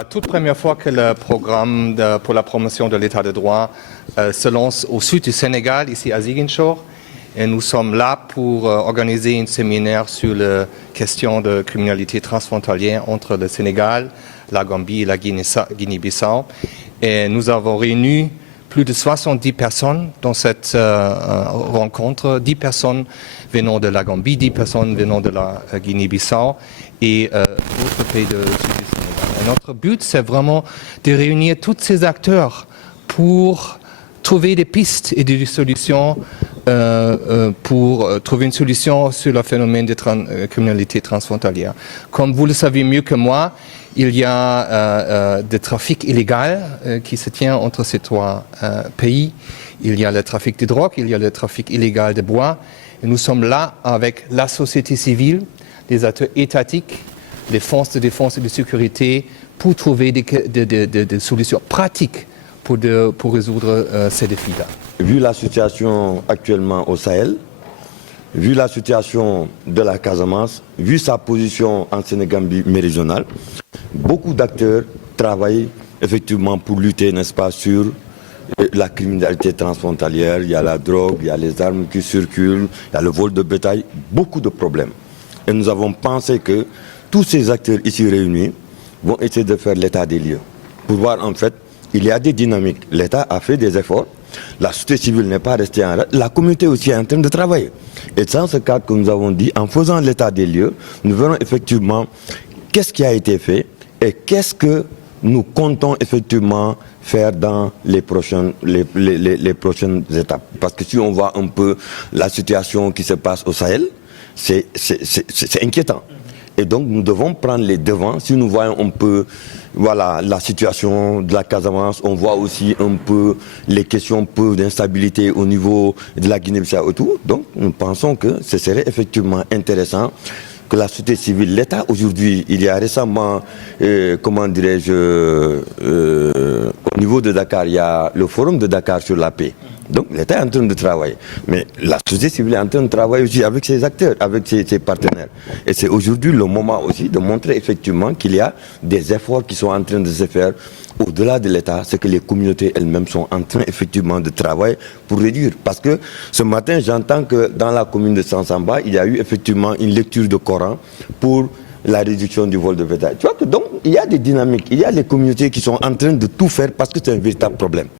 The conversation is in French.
la toute première fois que le programme pour la promotion de l'état de droit se lance au sud du Sénégal, ici à Ziguinchor. Et nous sommes là pour organiser un séminaire sur la question de criminalité transfrontalière entre le Sénégal, la Gambie et la Guinée-Bissau. Et nous avons réuni plus de 70 personnes dans cette rencontre, 10 personnes venant de la Gambie, 10 personnes venant de la Guinée-Bissau et d'autres pays du sud du Sénégal. Et notre but, c'est vraiment de réunir tous ces acteurs pour trouver des pistes et des solutions pour trouver une solution sur le phénomène de criminalité transfrontalière. Comme vous le savez mieux que moi, il y a des trafics illégaux qui se tient entre ces trois pays. Il y a le trafic de drogue, il y a le trafic illégal de bois. Et nous sommes là avec la société civile, les acteurs étatiques, les forces de défense et de sécurité pour trouver des solutions pratiques pour résoudre ces défis-là. Vu la situation actuellement au Sahel, vu la situation de la Casamance, vu sa position en Sénégambie méridionale, beaucoup d'acteurs travaillent effectivement pour lutter, n'est-ce pas, sur la criminalité transfrontalière. Il y a la drogue, il y a les armes qui circulent, il y a le vol de bétail, beaucoup de problèmes. Et nous avons pensé que tous ces acteurs ici réunis vont essayer de faire l'état des lieux pour voir en fait, il y a des dynamiques. L'État a fait des efforts. La société civile n'est pas restée en rade. La communauté aussi est en train de travailler. Et dans ce cadre que nous avons dit, en faisant l'état des lieux, nous verrons effectivement qu'est-ce qui a été fait et qu'est-ce que nous comptons effectivement faire dans les prochaines étapes. Parce que si on voit un peu la situation qui se passe au Sahel, c'est inquiétant. Et donc nous devons prendre les devants. Si nous voyons un peu voilà, la situation de la Casamance, on voit aussi un peu les questions peu d'instabilité au niveau de la Guinée-Bissau et tout. Donc nous pensons que ce serait effectivement intéressant que la société civile, l'État aujourd'hui, il y a récemment, comment dirais-je, au niveau de Dakar, il y a le forum de Dakar sur la paix. Donc l'État est en train de travailler. Mais la société civile est en train de travailler aussi avec ses acteurs, avec ses partenaires. Et c'est aujourd'hui le moment aussi de montrer effectivement qu'il y a des efforts qui sont en train de se faire au-delà de l'État, c'est que les communautés elles-mêmes sont en train effectivement de travailler pour réduire. Parce que ce matin, j'entends que dans la commune de Sansamba, il y a eu effectivement une lecture de Coran pour la réduction du vol de bétail. Tu vois que donc, il y a des dynamiques, il y a les communautés qui sont en train de tout faire parce que c'est un véritable problème.